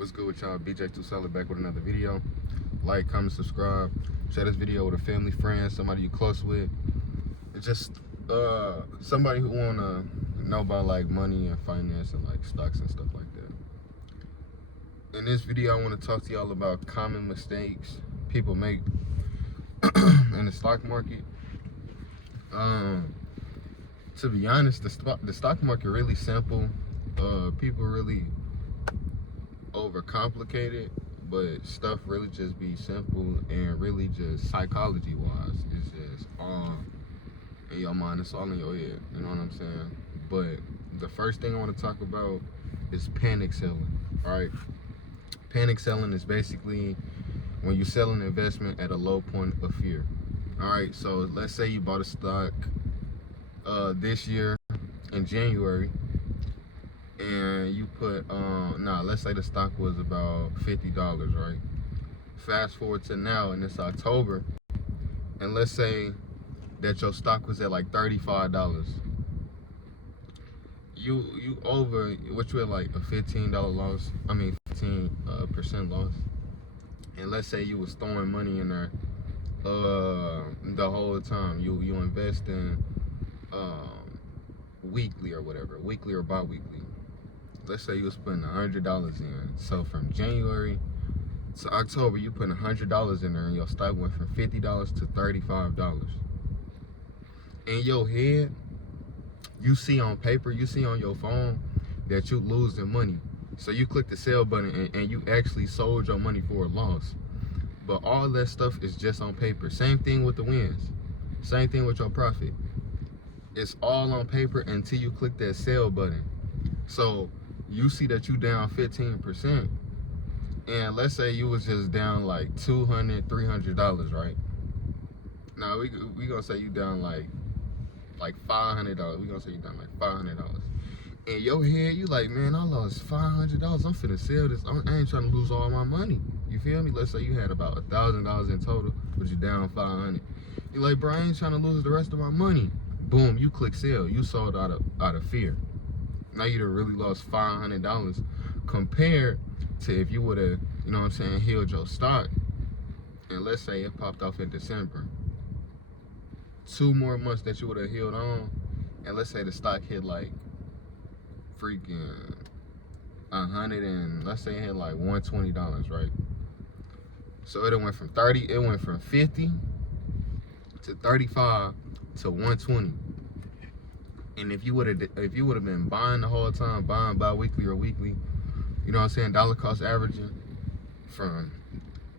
What's good with y'all? BJ Too Solid back with another video. Like, comment, subscribe. Share this video with a family, friend, somebody you close with. It's just somebody who wanna know about like money and finance and like stocks and stuff like that. In this video, I want to talk to y'all about common mistakes people make in the stock market. To be honest, the stock market really simple. People really overcomplicated, but stuff really just be simple and really just psychology wise. It's just in your mind, it's all in your head. You know what I'm saying? But the first thing I want to talk about is panic selling. All right, panic selling is basically when you sell an investment at a low point of fear. All right, so let's say you bought a stock this year in January, and you put let's say the stock was about $50, right? Fast forward to now and it's October, and let's say that your stock was at like $35. You over, which was like a $15 loss, 15% loss. And let's say you was throwing money in there the whole time. You invest in weekly or whatever, weekly or bi-weekly. Let's say you was putting $100 in. So from January to October, you putting $100 in there, and your stock went from $50 to $35. In your head, you see on paper, you see on your phone that you losing money. So you click the sell button and you actually sold your money for a loss. But all that stuff is just on paper. Same thing with the wins. Same thing with your profit. It's all on paper until you click that sell button. So you see that you down 15%, and let's say you was just down like $200, $300, right? Now we gonna say you down like $500. We gonna say you down like $500. In your head, you like, man, I lost $500. I'm finna sell this. I ain't trying to lose all my money. You feel me? Let's say you had about $1,000 in total, but you down 500. You like, bro, I ain't trying to lose the rest of my money. Boom, you click sell. You sold out of fear. Now you done really lost $500 compared to if you would have, you know what I'm saying, held your stock, and let's say it popped off in December. 2 more months that you would have held on, and let's say the stock hit like freaking 100, and let's say it hit like $120, right? So it went from 50 to 35 to 120. And if you would have been buying the whole time, buying bi-weekly or weekly, you know what I'm saying, dollar cost averaging, from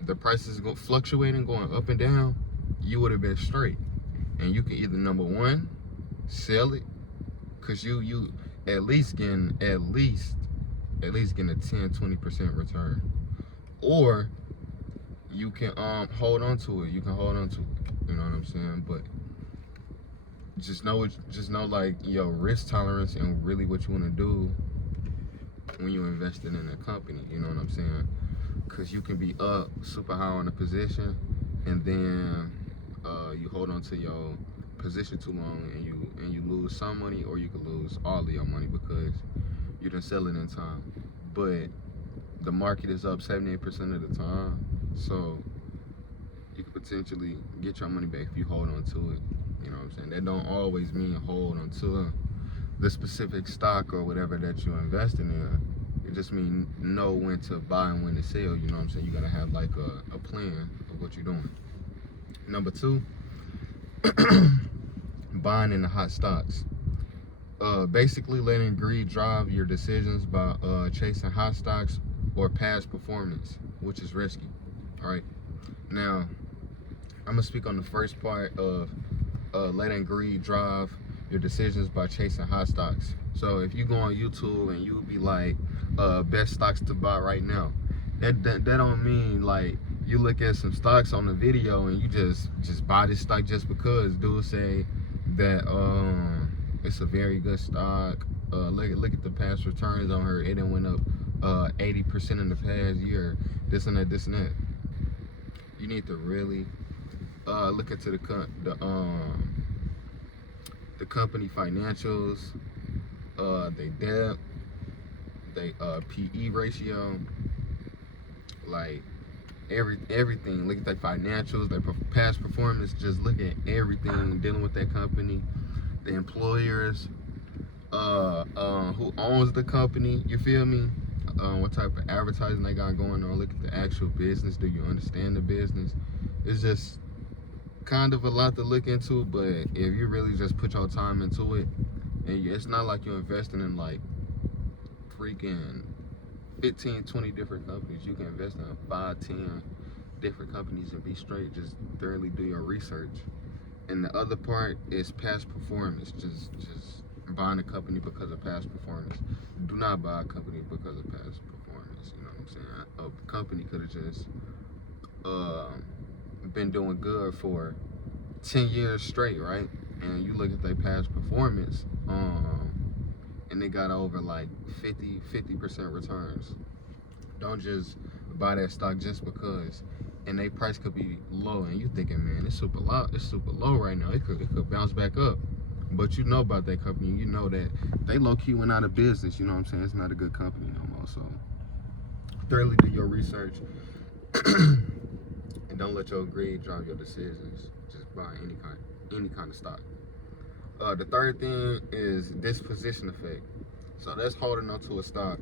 the prices fluctuating, going up and down, you would have been straight. And you can either, number one, sell it, cause you at least getting a 10-20% return, or you can hold on to it. You can hold on to it. You know what I'm saying? But just know like your risk tolerance and really what you want to do when you're investing in a company. You know what I'm saying? Because you can be up super high on a position, and then you hold on to your position too long, and you lose some money, or you could lose all of your money because you didn't sell it in time. But the market is up 78% of the time, so you could potentially get your money back if you hold on to it. You know what I'm saying? That don't always mean hold on to the specific stock or whatever that you're investing in. It just means know when to buy and when to sell. You know what I'm saying? You gotta have like a plan of what you're doing. Number 2, buying in the hot stocks. Basically letting greed drive your decisions by chasing hot stocks or past performance, which is risky. All right. Now, I'm gonna speak on the first part of letting greed drive your decisions by chasing hot stocks. So if you go on YouTube and you be like, best stocks to buy right now, that don't mean like you look at some stocks on the video and you just buy this stock just because dude say that it's a very good stock. Look at the past returns on her. It done went up 80% in the past year. This and that, this and that. You need to really look into the company financials, they debt, they PE ratio, like everything. Look at their financials, their past performance. Just look at everything dealing with that company, the employers, who owns the company. You feel me? What type of advertising they got going on. Look at the actual business. Do you understand the business? It's just kind of a lot to look into, but if you really just put your time into it, and it's not like you're investing in like freaking 15, 20 different companies. You can invest in 5, 10 different companies and be straight. Just thoroughly do your research. And the other part is past performance. Just buying a company because of past performance. Do not buy a company because of past performance. You know what I'm saying? A company could have just been doing good for 10 years straight, right? And you look at their past performance, and they got over like 50% returns. Don't just buy that stock just because, and they price could be low, and you thinking, man, it's super low right now. It could bounce back up. But you know about that company, you know that they low-key went out of business. You know what I'm saying? It's not a good company no more. So thoroughly do your research. And don't let your greed drive your decisions. Just buy any kind of stock. The third thing is disposition effect. So that's holding on to a stock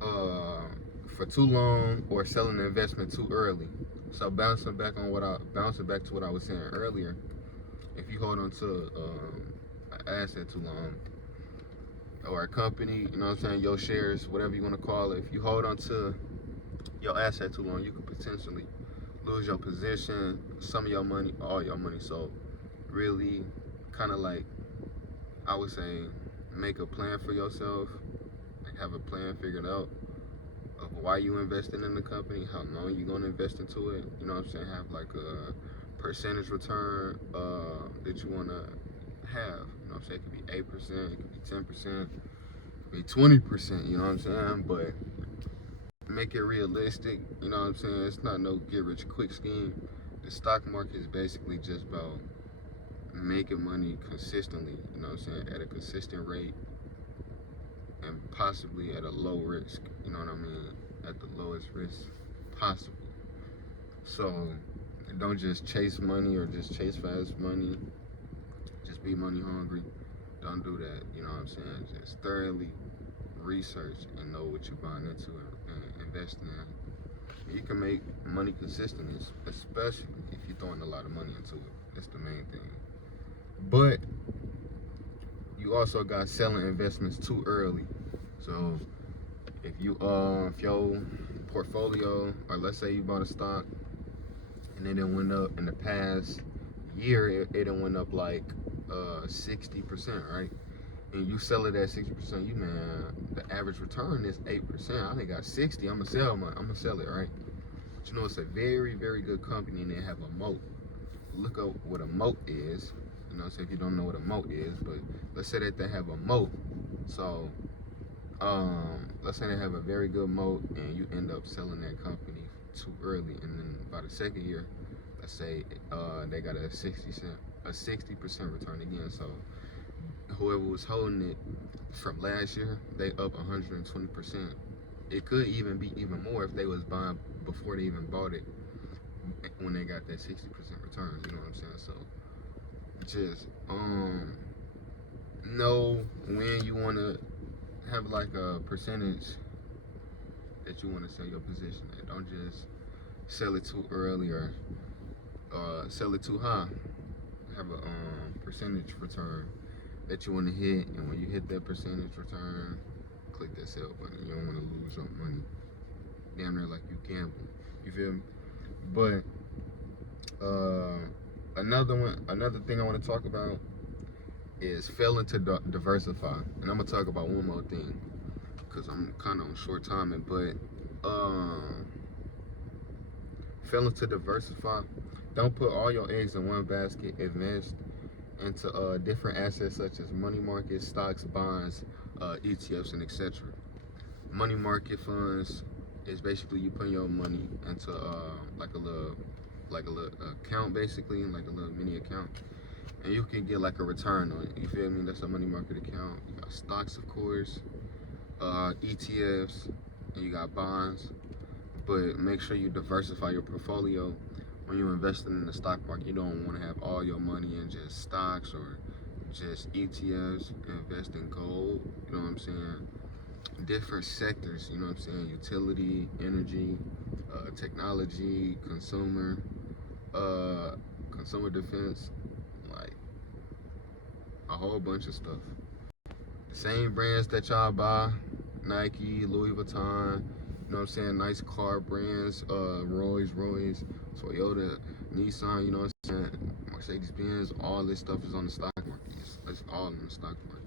for too long or selling the investment too early. So bouncing back to what I was saying earlier. If you hold on to an asset too long, or a company, you know what I'm saying, your shares, whatever you want to call it, if you hold on to your asset too long, you could potentially lose your position, some of your money, all your money. So really kind of like, I would say, make a plan for yourself, like have a plan figured out of why you investing in the company, how long you gonna invest into it. You know what I'm saying? Have like a percentage return that you wanna have. You know what I'm saying? It could be 8%, it could be 10%, it could be 20%. You know what I'm saying? But make it realistic. You know what I'm saying? It's not no get rich quick scheme. The stock market is basically just about making money consistently. You know what I'm saying? At a consistent rate, and possibly at a low risk. You know what I mean? At the lowest risk possible. So don't just chase money or just chase fast money. Just be money hungry. Don't do that. You know what I'm saying? Just thoroughly research and know what you're buying into and investing in. You can make money consistently, especially if you're throwing a lot of money into it. That's the main thing. But you also got selling investments too early. So if your portfolio, or let's say you bought a stock and it went up in the past year, it went up like 60%, right? And you sell it at 60%, the average return is 8%. I think got 60. I'm gonna sell it, right? But you know, it's a very, very good company, and they have a moat. Look up what a moat is. You know, so if you don't know what a moat is, but let's say that they have a moat. So let's say they have a very good moat, and you end up selling that company too early, and then by the second year, let's say they got a 60% return again. So whoever was holding it from last year, they up 120%. It could even be even more if they was buying before they even bought it, when they got that 60% returns. You know what I'm saying? So just know when you want to have like a percentage that you want to sell your position at. Don't just sell it too early or sell it too high. Have a percentage return that you want to hit, and when you hit that percentage return, click that sell button. You don't want to lose your money. Damn near like you gamble. You feel me? But another thing I want to talk about is failing to diversify. And I'm gonna talk about one more thing because I'm kind of on short timing. But failing to diversify. Don't put all your eggs in one basket. Invest into different assets such as money markets, stocks, bonds, ETFs, and etc. Money market funds is basically you putting your money into like a little account, basically, like a little mini account, and you can get like a return on it. You feel me? That's a money market account. You got stocks, of course, ETFs, and you got bonds. but make sure you diversify your portfolio. When you're investing in the stock market, you don't want to have all your money in just stocks or just ETFs. Invest in gold, you know what I'm saying? Different sectors, you know what I'm saying? Utility, energy, technology, consumer defense, like a whole bunch of stuff. The same brands that y'all buy, Nike, Louis Vuitton, you know what I'm saying? Nice car brands, Rolls Royce, Toyota, Nissan, you know what I'm saying? Mercedes Benz, all this stuff is on the stock market. It's all in the stock market.